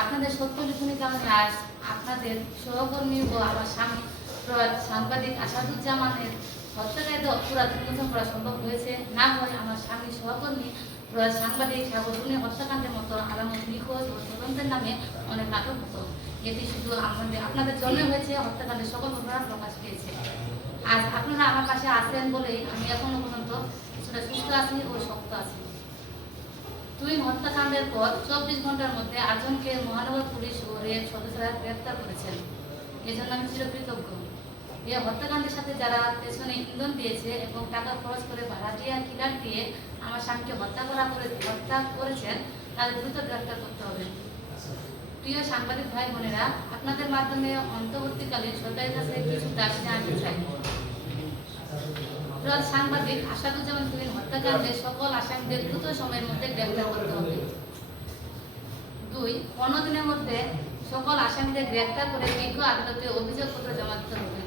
আপনাদের সত্য লিখনের কারণে আজ আপনাদের সহকর্মী ও আমার স্বামী প্রয়াত সাংবাদিক আসাদুজ্জামানের হত্যাকাণ্ড অপরাধ উন্মোচন করা সম্ভব হয়েছে। না হয় আমার স্বামী সহকর্মী সাংবাদিক সাগরুনি হত্যাকাণ্ডের মতো আলামত নিখোঁজ ও তদন্তের নামে অনেক নাটক হতো। এটি শুধু আমাদের আপনাদের জন্য হয়েছে হত্যাকাণ্ডের সকল ঘটনা প্রকাশ পেয়েছে। আজ আপনারা আমার পাশে আছেন বলেই আমি এখনও পর্যন্ত কিছুটা সুস্থ আছি ও শক্ত আছি। দুই হত্যাকাণ্ডের পর চব্বিশ ঘণ্টার মধ্যে আটজনকে মহানগর পুলিশ ও রেল সদস্যরা গ্রেফতার করেছেন। এজন্য আমি চিরকৃতজ্ঞ। এ হত্যাকাণ্ডের সাথে যারা পেছনে ইন্ধন দিয়েছে এবং টাকা খরচ করে ভাড়াটিয়া কিলার দিয়ে আমার স্বামীকে হত্যা করা করে, হত্যা করেছেন তাদের দ্রুত গ্রেফতার করতে হবে। প্রিয় সাংবাদিক ভাই বোনেরা, আপনাদের মাধ্যমে অন্তর্বর্তীকালীন সরকারের কাছে কিছু দাবি জানাতে চাই। সাংবাদিক, আসাদুজ্জামান তুহিন হত্যাকাণ্ডে সকল আসামিদের দ্রুত সময়ের মধ্যে গ্রেফতার করতে হবে। দুই পনেরো দিনের মধ্যে সকল আসামিদের গ্রেফতার করে বিজ্ঞ আদালতে অভিযোগপত্র জমা দিতে হবে।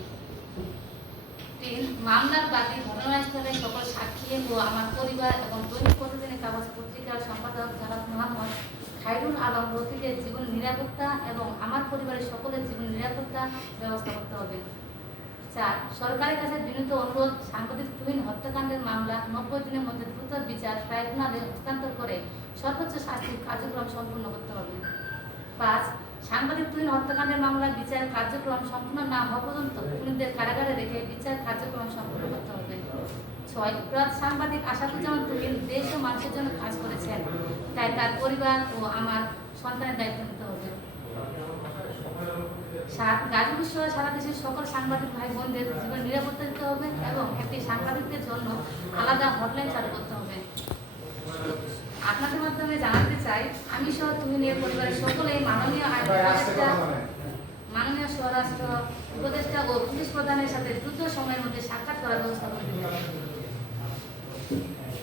তিন মামলার বাদী ঘটনাস্থলে সকল সাক্ষী ও আমার পরিবার এবং দৈনিক প্রতিদিনের কাগজ পত্রিকার সম্পাদক জনাব মোহাম্মদ খায়রুল আলম রফিকের জীবন নিরাপত্তা এবং আমার পরিবারের সকলের জীবন নিরাপত্তা ব্যবস্থা করতে হবে। চার, সরকারের কাছে বিনীত অনুরোধ, সাংবাদিক তুহিন হত্যাকাণ্ডের মামলা, নব্বই দিনের মধ্যে দ্রুত বিচার, ট্রাইব্যুনালে হস্তান্তর করে সর্বোচ্চ শাস্তির কার্যক্রম সম্পূর্ণ করতে হবে। পাঁচ সাংবাদিক তুহিন হত্যাকাণ্ডের মামলার বিচার কার্যক্রম সম্পূর্ণ না হওয়া পর্যন্ত খুনিদের কারাগারে রেখে বিচার কার্যক্রম সম্পূর্ণ করতে হবে। ছয় প্রয়াত সাংবাদিক আসাদুজ্জামান তুহিন দেশ ও মানুষের জন্য কাজ করেছেন। তাই তার পরিবার ও আমার সন্তানের দায়িত্ব নিতে হবে। সাত গাজীপুর সহ সারা দেশের সকল সাংবাদিক ভাই বোনদের জীবন নিরাপত্তা দিতে হবে এবং একটি সাংবাদিকদের জন্য আলাদা হটলাইন চালু করতে হবে। আপনাদের মাধ্যমে জানাতে চাই আমি সহ তুমি নিয়ে পরিবারের সকলেই মাননীয় আইন উপদেষ্টা মাননীয় স্বরাষ্ট্র উপদেষ্টা ও পুলিশ প্রধানের সাথে দ্রুত সময়ের মধ্যে সাক্ষাৎ করার ব্যবস্থা করতে